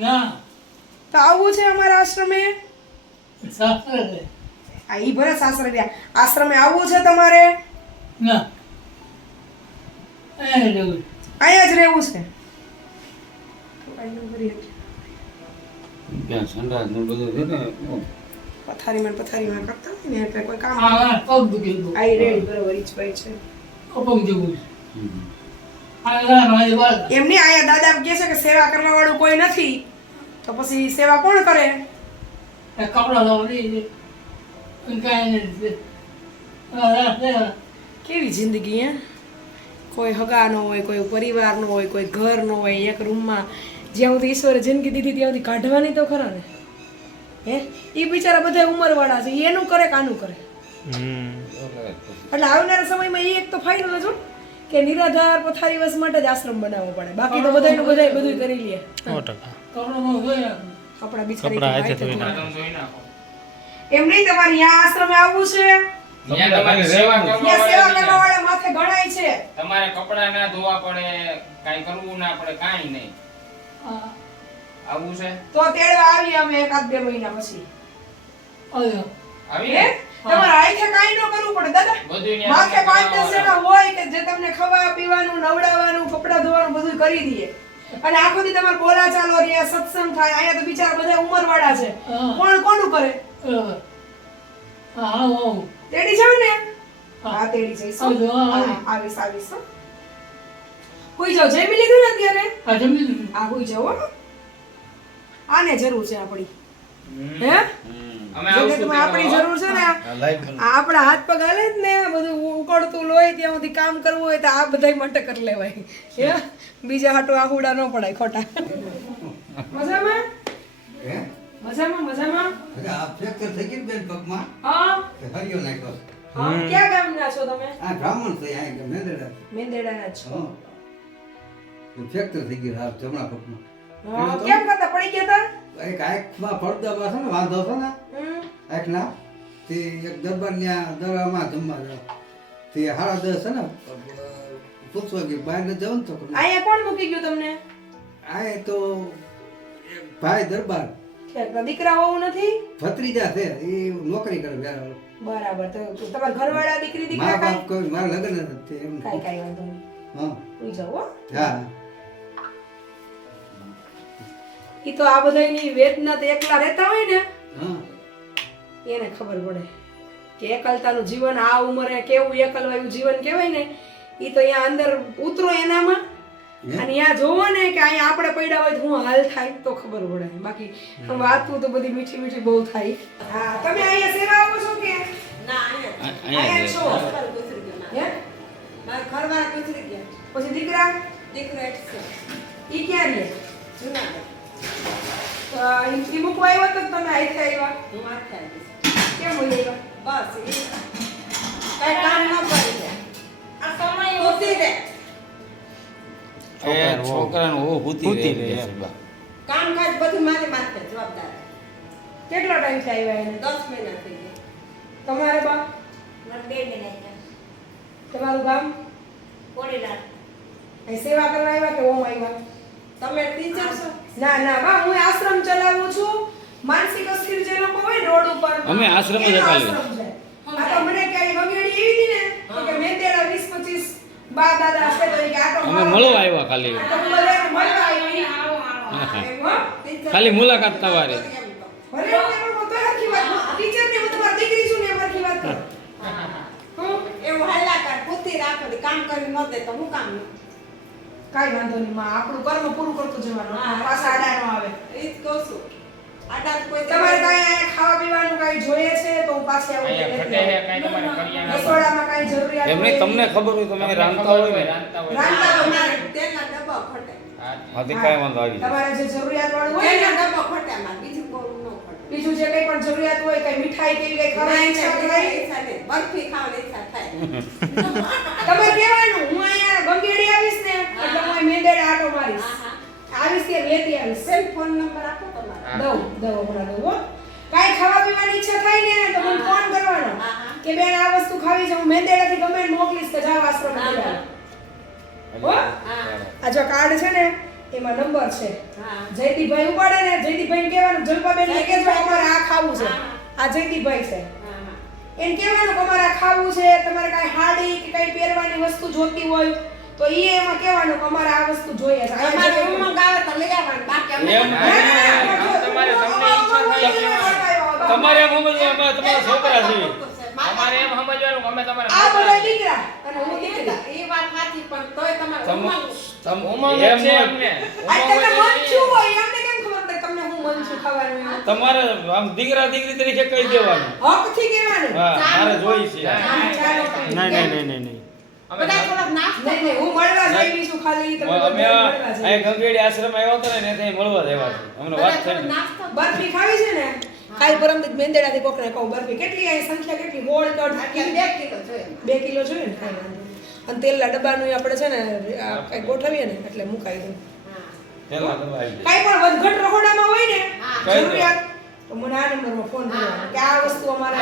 ના. તો આવવું છે અમારા આશ્રમે? આ ઈ ભલે સાસરે રહ્યા. આશ્રમે આવવું છે તમારે? ના. અહીંયા જ રહેવું છે. ત્યાં સંડાસ ને બધું છે ને ઓ, પથારીમાં પથારીમાં કરતા હોય ને એટલે કોઈ કામ પગ દુખી ગયો આઈ રેડી બરોબર ઈ ભાઈ છે. પગ જેવું એમની આયા દાદા કે છે કે સેવા કરવા વાળું કોઈ નથી. તો પછી સેવા કોણ કરે? કપડા લાવડી કેવી જિંદગી હે? કોઈ હગા ન હોય કોઈ પરિવાર ન હોય કોઈ ઘર ન હોય એક રૂમમાં જ્યાં સુધી ઈશ્વરે જિંદગી દીધી ત્યાં સુધી કાઢવાની તો ખરા ને? હે? એ બિચારા બધા ઉંમરવાળા છે. ઈ એનું કરે કાનું આનું કરે? એટલે આવનારા સમયમાં એ એક તો ફાયદો જો કે નિરાધાર પથારી વસ માટે જ આશ્રમ બનાવવો પડે. બાકી તો બધાયનું બધાય બધું કરી લે. કપડા એમ નહીં તમારે અહીંયા આશ્રમે આવવું છે? તમારે સેવા કરવા વાળા માથે ગણાય છે. તમારે કપડા ના ધોવા પડે કાઈ કરવું ના પડે કાઈ નહીં. આવું છે? તો તેડવા આવી અમે એકાદ બે મહિના પછી. આવી? તમારે આખે કાઈ ન કરવું પડે દાદા. માથે પાંચ દસ જણા હોય કે જે તમને ખાવા પીવાનું નવડાવવાનું કપડા ધોવાનું બધું કરી દઈએ. અને આખો દી તમારે બોલા ચાલો રે સત્સંગ થાય અહીંયા તો બિચારા બધા ઉંમરવાળા છે. કોણ કોનું કરે? હા તેડી જાવ ને. હા. હા તેડી જઈશ. હો. હા, હા, આવીશ આવીશ કોઈ જાવ જમી લીધું ને અત્યારે? આ જમી લીધું. આ કોઈ જાવ હો. આને જરૂર છે આપણી. હે? જેને તમે આપણી જરૂર છે ને આપણા હાથ પગ હાલે જ ને બધું ઉકળતું લોહી ત્યાં સુધી કામ કરવું હોય તો આ બધા માટે કરી લેવાય. બીજા હાટો આહુડા ન પડાય ખોટા. મજામાં? મજામાં મજામાં? આ ફ્રેક્ચર થઈ ગયું બેન પગમાં? હા. હરિયો નાખ્યો હા ક્યાં ગામના છો તમે? આ બ્રાહ્મણ છે આ કે મેંદરડા મેંદેડાના છો. ફ્રેક્ચર થઈ ગયું હા જમણા પગમાં. કેમ કરતા? પડી ગયા હતા એક આંખમાં પડદામાં છે ને વાંધો છે ને? આંખના તે એક દરબારના દરવામાં જમવા જાવ તે હાડા દસ છે ને? પૂછવા ગયું બહાર ને જવું ને તો અહીંયા કોણ મૂકી ગયું તમને? આ તો ભાઈ દરબાર. દીકરા હોવું નથી? ભત્રીજા છે એ નોકરી કરે વેરાવળ. બરાબર તો તમારા ઘરવાળા દીકરી દીકરા મારા લગ્ન નથી એમ કાંઈ કાંઈ વાંધો નહીં. હા. ઉઈ જાઓ હો. ઈ તો આ બધાની વેદના તો એકલા રહેતા હોય ને એને ખબર પડે કે એકલતાનું જીવન આ ઉંમરે કેવું એકલવાયું જીવન કહેવાય ને ઈ તો અહીંયા અંદર ઉતરો એનામાં? અને અહીંયા જોવો ને કે અહીંયા આપણે પડ્યા હોય તો હું હાલ થાય તો ખબર પડે. બાકી વાતું તો બધી મીઠી મીઠી બહુ થાય. હા તમે અહીંયા સેવા આપો છો કે? અહીંયા છો. હે. પછી દીકરા? ઈ ક્યાં રહે? તો ઈ ઈ મૂકવા આવ્યો તો તમે આઈથે આવ્યા? કેમ હોય આવ્યા? એ છોકરાનું ઓ હુતી હુતી રહે રહે છે એમ. બા. કામકાજ બધું મારી માથે જવાબદાર. કેટલો ટાઈમથી આવ્યા એને? દસ મહિના થઈ ગયા. તમારે બા? બે મહિના તમારું ગામ? કોડીનાર. સેવા કરવા આવ્યા કે ઓમ આવ્યા? તમે ટીચર છો? ના ના બા હું આશ્રમ ચલાવું છું માનસિક અસ્થિર જે લોકો હોય રોડ ઉપર અમે આશ્રમ જ છે. આ તો મને કઈ વગેડી એવી હતી ને કે મેં તેરા 20 25 બા દાદા છે તો ઈ કે આટો અમે. મળવા આવ્યા ખાલી મળવા આવી. એમ હો? ટીચર ખાલી મુલાકાત તમારે ભલે હું તો પોતે વાત ટીચર ને હું તમારી દીકરી છું ને એમાંથી વાત કરું. હું એવું હાલ્યા કર પૂરતી રાખો કામ કરી ન દે તો હું કામ કાંઈ વાંધો નહીં માં. આપણું કર્મ પૂરું કરતું જવાનું. પાછા આડા નો આવે. એ જ કહું છું. આડા કોઈ તમારે કાઈ ખાવા પીવાનું કાઈ જોઈએ છે તો હું પાછી આવું ઘટે હે. તમારે કરિયાણા રસોડામાં કાંઈ જરૂરિયાત એમને તમને ખબર હોય તમે રાંધતા હોય ને રાંધતા હોય. રાંધતા હોય. તેલના ડબ્બા ફટે. હા. તે કાંઈ વાંધો આવી તમારે જે જરૂરિયાત વાળું હોય તેલના ને ડબ્બા ફટે માં બીજું કોઈ ન ફટે. બીજું જે કંઈ પણ જરૂરિયાત હોય કઈ મીઠાઈ કેવી કઈ ખાવાની ઈચ્છા થાય બરફી ખાવાની ઈચ્છા થાય. તમારે કહેવાનું હું અહીંયા ગંગેડી આવીશ ને એટલે હું અહીં હા, આવીશ ત્યારે લેતી આવીશ. સેલ ફોન નંબર આપો તમારો. દઉં દઉં હમણાં દઉં હો. કાંઈ ખાવા પીવાની ઈચ્છા થાય ને તો મને ફોન કરવાનો. કે બેન આ વસ્તુ ખાવી છે હું મેંદેડાથી ગમે એને મોકલીશ કે જાવ આશ્રમ હા, હો. આ જો કાર્ડ છે ને એમાં નંબર છે. હા. જયદીપભાઈ ઉપાડે ને જયદીપભાઈ કહેવાનું જલપાબેન ને કહેજો અમારે આ ખાવું છે. આ જયદીપભાઈ છે. એમ કહેવાનું કે અમારે આ ખાવું છે તમારે કાંઈ હાડી કે કાંઈ પહેરવાની વસ્તુ જોતી હોય તો એ એમાં કહેવાનું કે અમારે આ વસ્તુ જોઈએ છે. અમારે ઉમંગ આવે તો લઈ આવવાનું બાકી અમે તમારે તમને ઈચ્છા તમારે એમ સમજવું અમે તમારા છોકરા છીએ અમારે એમ સમજવાનું કે અમે તમારા આ બધા દીકરા અને હું દીકરા. એ વાત સાચી પણ તોય તમારે તમ- ઉમંગ તમ ઉમંગ એમ છે અમને. તમે મન છું હોય? એમને કેમ ખબર પડે તમને હું મન છું ખાવાનું તમારે આમ દીકરા દીકરી તરીકે કહી દેવાનું. હકથી કહેવાનું. હા મારે જોઈ છે. નહીં નહીં નહીં નહીં બધા થોડોક નાસ્તો નહીં નહીં હું મળવા જ છું ખાલી તમે અમે આ મળવા જ આ આવી. ગંગેડી આશ્રમ આવ્યા હતા ને ત્યાં મળવા જ આવ્યા છે અમને વાત થઈ બરફી ખાવી છે ને? કાલ પરમ દી મેંદેડાથી કોકને કહું બરફી કેટલી સંખ્યા કેટલી? હોળ કે અઢી એટલે કિલો? બે કિલો જોઈએ બે કિલો જોઈએ ને? કાંઈ વાંધો અને તેલના ડબ્બાનું આપણે છે ને કઈ ગોઠવીએ ને એટલે મુકાઈ દઉં હા. પેલા આવી કાંઈ પણ વધઘટ રહોડામાં હોય ને. જરૂરિયાત તો મને આ નંબરમાં ફોન કરવાનો કે આ વસ્તુ અમારે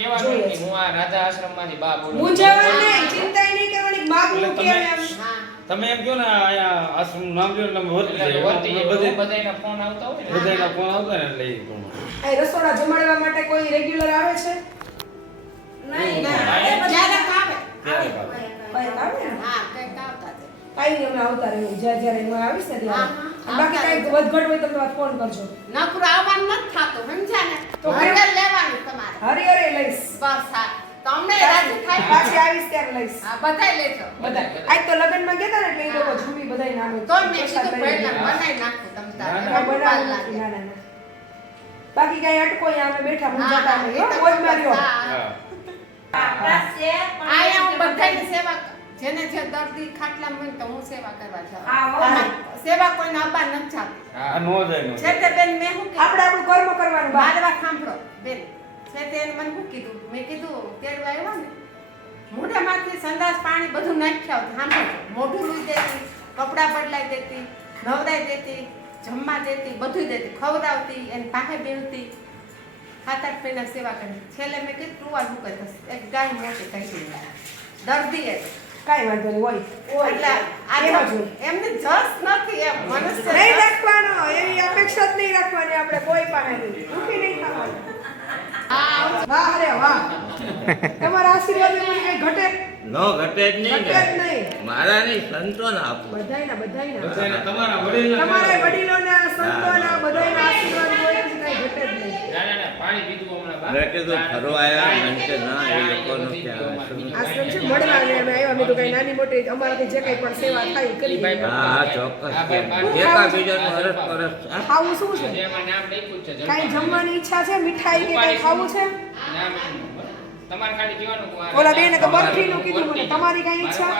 અમારે અહીંયા એમાં કહેવાનું જોઈએ કે હું આ રાજા આશ્રમમાંથી બા બોલું મૂંઝાવાનું નહીં ચિંતા નહીં કરવાની માગવું એટલે કે તમે- એમ હા. તમે એમ કહો ને અહીંયા આશ્રમ નામ લ્યો એટલે અમે વર્તી જાય. વર્તી બધે બધાયના ફોન આવતા હોય ને? બધાયના ફોન આવતા ને એટલે એ પ્રમાણે. આ રસોડા જમાડવા માટે કોઈ રેગ્યુલર આવે છે? નહીં ના. ના. ક્યારેક આવે. આવે. આવે ને? હા કંઈક આવતા નહીં અમે આવતા રહીએ. જ્યારે જ્યારે હું આવીશ ને ત્યારે. બાકી કઈ વધઘટ હોય તમને ફોન કરજો. નકરું આવવાનું નથી થાતું સમજ્યા ને? તો તો લેવાનું તમારે. હરી હરી લઈશ. બસ હા. તમને રાજી થાય. પાછી આવીશ ત્યારે લઈશ. હા બધાય લેજો. બધા આજ તો લગ્નમાં ગયા ને એટલે એ લોકો ઝૂમી બધાય નામે તો મેં કીધું પહેલા બનાવી નાખું તમ તારે. બનાવી. નથી, ના, ના. બાકી કઈ અટકો અહીંયા અમે બેઠા હા, નહીં હો, મોજ માર્યો હા. હા. આયા હું. બધાની સેવા જેને જે દર્દી ખાટલા હોય તો હું સેવા કરવા જાઉં. સેવા કોઈને અપા નથી જાતી નો જાય છે તે બેન મેં હું કીધું? આપણે આપણું કર્મ કરવાનું બારવા સાંભળો બેન. છે તે એને મને શું કીધું? મેં કીધું તેડવા આવ્યો ને મોઢામાંથી સંદાસ પાણી બધું નાખ્યા. સાંભળો મોઢું લઈ દેતી કપડાં બદલાઈ દેતી નવરાઈ દેતી જમવા દેતી બધું દેતી. ખવડાવતી એને પાસે બેવતી સાત આઠ મહિના સેવા કરી. છેલ્લે મેં કીધું તું આ શું એક ગાય મોટી થઈ ગઈ. દર્દી એ. કાંઈ વાંધો નહીં હોય. એટલે આ એમને જસ નથી એમ મનુષ્ય નહીં રાખવાનો એવી અપેક્ષા જ નહીં રાખવાની આપણે કોઈ પાસેથી. દુઃખી નહીં થવાનું. વાહ અરે વાહ. તમારા આશીર્વાદ મને કઈ ઘટે? નો ઘટે જ નહીં ઘટે જ ને નહીં. મારા નહીં સંતોના આપું. બધાયના બધાયના. બધાયના તમારા વડીલના તમારા વડીલોના સંતોના બધાયના આશીર્વાદ હોય જ કઈ ઘટે જ નહીં ના ના ના પાણી પીધું હમણાં બા. મેં કીધું ફરવા આવ્યા મને ના એ લોકોનું ક્યાં અમારે આશ્રમ છે મળવા ને અમે આવ્યા. મેં તો કઈ નાની મોટી અમારાથી જે કઈ પણ સેવા થાય કરી હા હા ચોક્કસ હા, ભાઈ, કેમ? ભાઈ. એકા બીજાનું હરસ પરસ ખાવું શું છે? જે એમાં નામ લખ્યું જ છે કઈ જમવાની ઈચ્છા છે? મીઠાઈ કે કઈ ખાવું છે? તમારે ખાલી કહેવાનું ઓલા બેને કીધું મને. તમારી કઈ ઈચ્છા?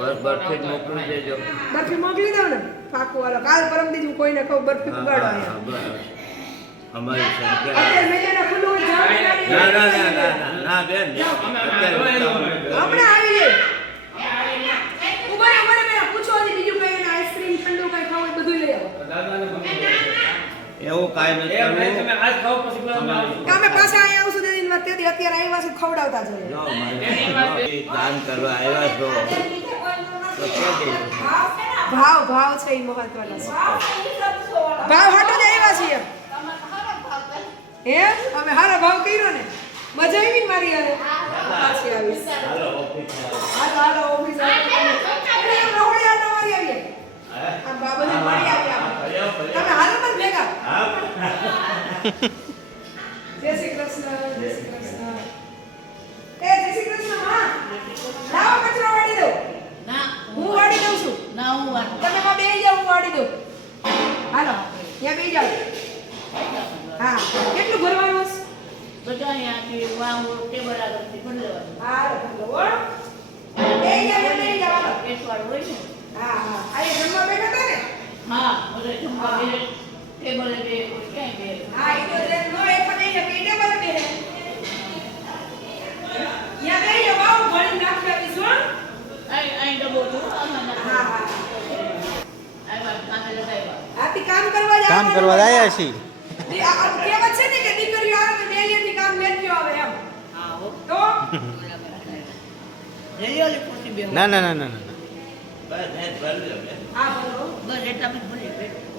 બસ બરફી મોકલી દેજો. બરફી મોકલી દઉં ને? પાકું હાલો કાલ પરમ દીધું કોઈને કહું બરફી ઉગાડો. અમારી સંખ્યા ના ના ના ના ના ના બેન. ખાવું દાદાને એવું કાંઈ નથી. તમે આજ ખાઓ પછી અમે પાછા અહીંયા આવશું તેની વાત તેથી અત્યારે આવ્યા છે ખવડાવતા જઈએ દાન કરવા આવ્યા છો. ભાવ ભાવ છે એ મહત્વનો. છે ભાવ હટો જ આવ્યા છીએ. હે અમે હારા ભાવ કર્યો ને? મજા આવી ને મારી હારે? પાછી આવી. હાલો. હાલો ઓફિસ રહોડી આટો મારી આવીએ આ બા મળી આવ્યા. તમે હાલો પણ ભેગા? બધા અહીંયાથી વાંગો ટેબલ આગળથી ભરી હા હો. હોય ને? હા હા. અહીંયા જમવા બેઠા હતા ને? હા બધા જમવા બે ટેબલે બે ક્યાંય બે હા એ તો જે નો એક પણ નહીં કે ટેબલ પર બેહે. ત્યાં બેહી ભરી નાખી આપીશું હો. અહીં અહીં ડબ્બો હતો હા નાખો. હા આવ્યા કામે લગાવ્યા. આથી કામ કરવા જાય કામ કરવા આવ્યા છીએ દી- આ- આ કહેવત છે ને કે દીકરીઓ આવે તો મેલીએથી કામ મેલ્યો આવે એમ હા હો તો જઈ ઓલી ખુરશી બેહો ના ના ના ના ના બસ એટલા બસ ભલે બેઠો